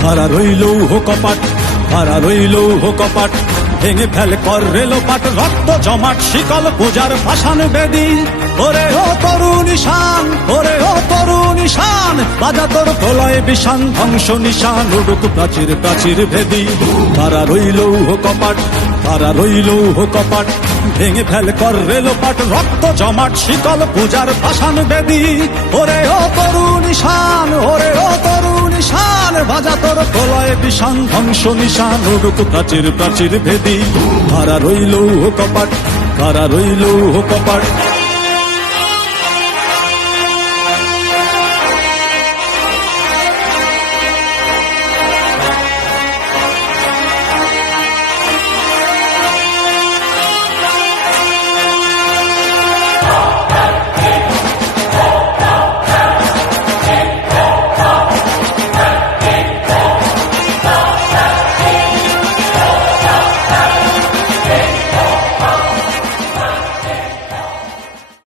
খাড়া রইল কপাট, খাড়া রইল কপাট, ভেঙে ফেল কর রেলোপাট, রক্ত জমাট শিকল পূজার পাষাণ বেদী। ওরে ও তরুণ ঈশান, ওরে ও তরুণ ঈশান, বাজা তোর প্রলয় বিষান, ধ্বংস নিশান উড়ুক প্রাচীর প্রাচীর ভেদী। খাড়া রইল কপাট, খাড়া রইল কপাট, ভেঙে ফেল কর রেলোপাট, রক্ত জমাট শিকল পূজার পাষাণ বেদী। ওরে ও তরুণ ঈশান, ওরে ও তরুণ ঈশান, বাজা তোর প্রলয় বিষান, ধ্বংস নিশান উড়ুক প্রাচীর প্রাচীর ভেদী। খাড়া রইল কপাট, খাড়া রইল কপাট।